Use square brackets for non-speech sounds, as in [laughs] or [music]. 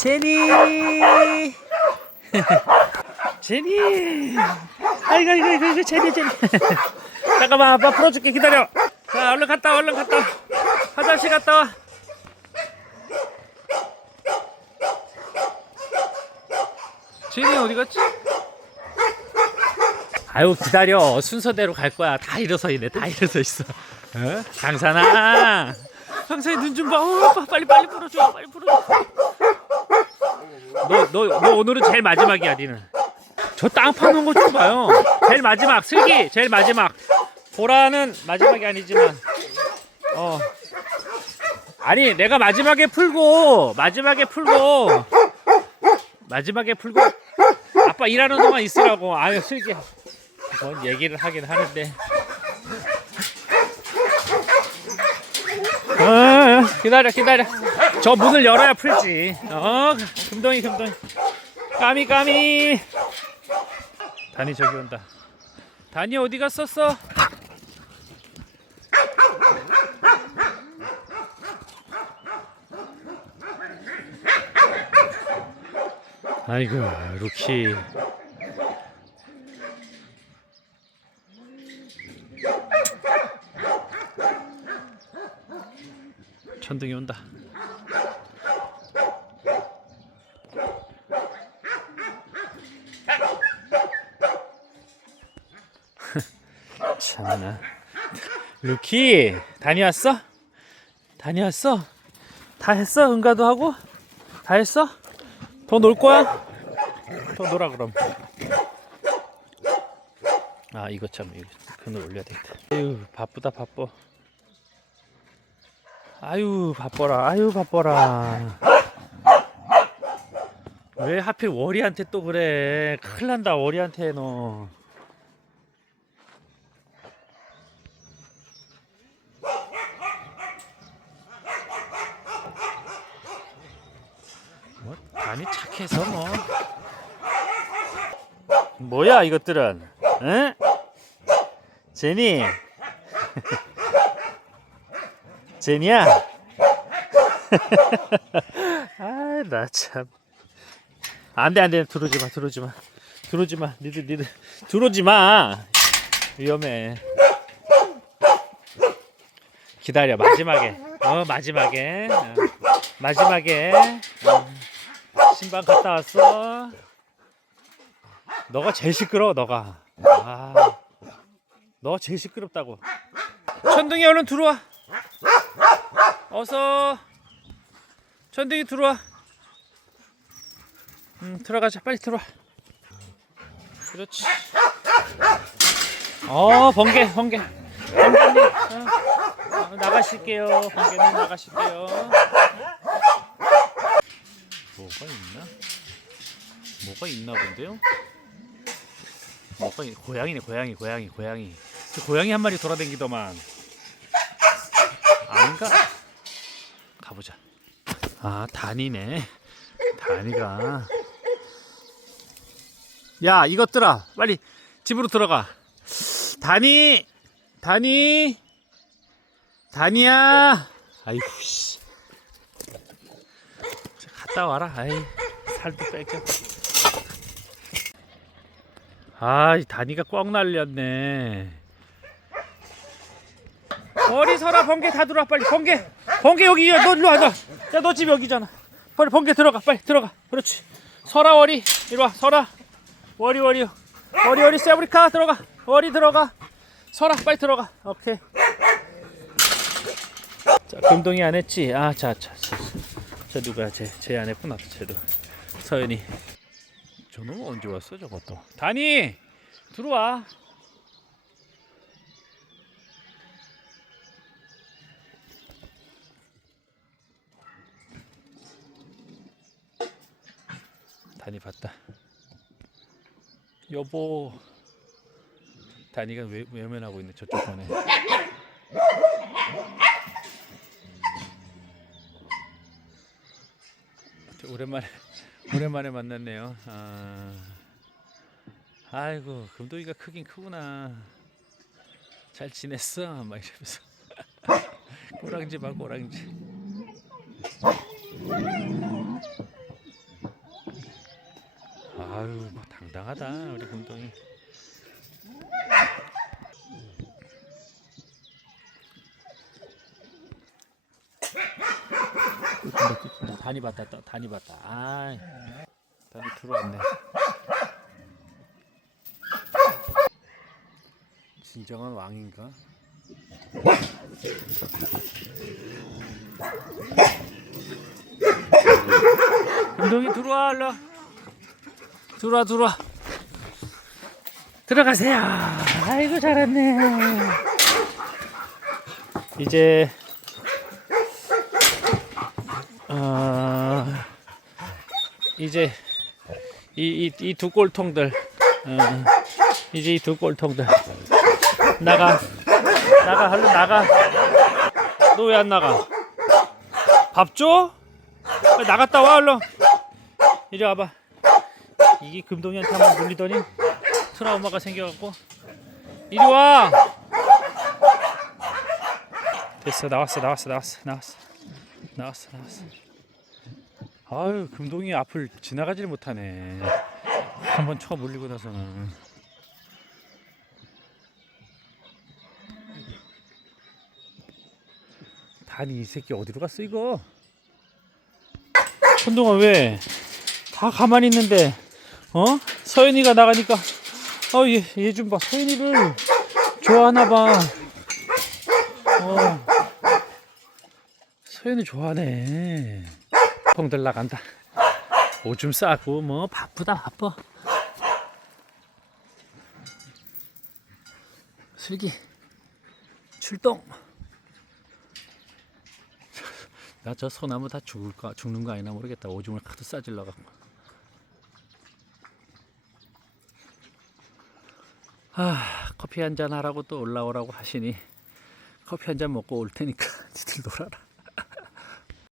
제니. 제니. 아이고 아이고 아이고 아이고, 제니 제니. 잠깐만 아빠 풀어줄게. 기다려. 자 얼른 갔다 와 얼른 갔다 와. 화장실 갔다 와. 제니 어디 갔지? 아유 기다려. 순서대로 갈 거야. 다 일어서 있네. 다 일어서 있어. 어? 강산아 강산이 눈 좀 봐. 어, 빨리 빨리 풀어줘 빨리 풀어줘. 너, 너, 너 오늘은 제일 마지막이야 니는. 저 땅 파는 거 좀 봐요. 제일 마지막 슬기 제일 마지막. 보라는 마지막이 아니지만 어. 아니 내가 마지막에 풀고 마지막에 풀고 마지막에 풀고 아빠 일하는 동안 있으라고. 아유 슬기. 뭔 얘기를 하긴 하는데 어, 기다려 기다려. 저 문을 열어야 풀지. 어 금동이 금동이. 까미 까미. 다니 저기 온다. 다니 어디 갔었어? 아이고 루키 천둥이 온다 [laughs] 참나 루키 다녀왔어? 다녀왔어? 다 했어? 응가도 하고? 다 했어? 더 놀 거야? 더 놀아 그럼 아 이거 참 이거 그늘 올려야 되겠다 아유 바쁘다 바빠 아유 바빠라. 아유 바빠라. 왜 하필 월이한테 또 그래? 큰일 난다 월이한테 너. 뭐 많이 착해서 뭐. 뭐야 이것들은? 응? 제니 [laughs] 제니야? [laughs] 아 나 참. 안 돼 안 돼. 들어오지 마 들어오지 마. 들어오지 마. 니들 니들. 들어오지 마. 위험해. 기다려 마지막에. 어 마지막에. 어, 마지막에. 어, 신방 갔다 왔어. 너가 제일 시끄러워 너가. 아, 너 제일 시끄럽다고. 천둥이 얼른 들어와 어서 천둥이 들어와. 음 들어가자. 빨리 들어와. 그렇지. 어 번개 번개. 번개님 어, 어, 나가실게요. 번개님 나가실게요. 뭐가 있나? 뭐가 있나 본데요? 뭐가 있... 고양이네 고양이 고양이 고양이. 그 고양이 한 마리 돌아다니더만. 아닌가 가보자. 아 단이네. 단이가. 야 이것들아 빨리 집으로 들어가. 단이 단이 단이야. 아이고 씨. 자, 갔다 와라. 아이 살도 빼겨 아 이 단이가 꽉 날렸네 머리 서라 번개 다 들어와 빨리. 번개 번개 여기 너 일로 와너 야너 집 여기잖아. 빨리 번개 들어가 빨리 들어가. 그렇지. 서라 워리. 이리 와 서라. 워리 워리. 워리 워리 세브리카 들어가. 워리 들어가. 서라 빨리 들어가. 오케이. 자 금동이 안 했지? 아자자저 저 누가 쟤쟤 안 했구나 쟤도. 서연이. 저놈 언제 왔어 저것도? 다니 들어와 다니 봤다. 여보 다니가 외, 외면하고 있네 저쪽 편에. 오랜만에 오랜만에 만났네요. 아, 아이고 금도이가 크긴 크구나. 잘 지냈어? 막 이러면서. [laughs] 꼬랑지 봐 꼬랑지 이상하다 우리 금동이. 뛴다, 뛴다. 단이 봤다 또 단이 봤다. 아, 단이 들어왔네. 진정한 왕인가? 운동이 들어와 얼른 들어와 들어와. 들어가세요. 아이고 잘했네. 이제 어 이제 이 이두 꼴통들 어, 이제 이 두 꼴통들. 나가. 나가 얼른 나가. 너 왜 안 나가? 밥 줘? 나갔다 와 얼른. 이리 와봐 이게 금동이한테 한번 물리더니 트라우마가 생겨갖고 이리 와. 됐어 나왔어 나왔어 나왔어 나왔어. 나왔어 나왔어. 아유 금동이 앞을 지나가지를 못하네. 한번 쳐 물리고 나서는. 단이 이 새끼 어디로 갔어 이거? 천동아 왜? 다 가만히 있는데 어? 서연이가 나가니까 어 얘 얘 좀 봐. 서연이를 좋아하나 봐 어. 서연이 좋아하네. 펑들 나간다. 오줌 싸고 뭐 바쁘다 바빠. 슬기 출동. 나 저 소나무 다 죽을까 죽는 거 아니나 모르겠다. 오줌을 가득 싸질러 갖고 아 커피 한 잔 하라고 또 올라오라고 하시니 커피 한 잔 먹고 올 테니까 [laughs] 니들 놀아라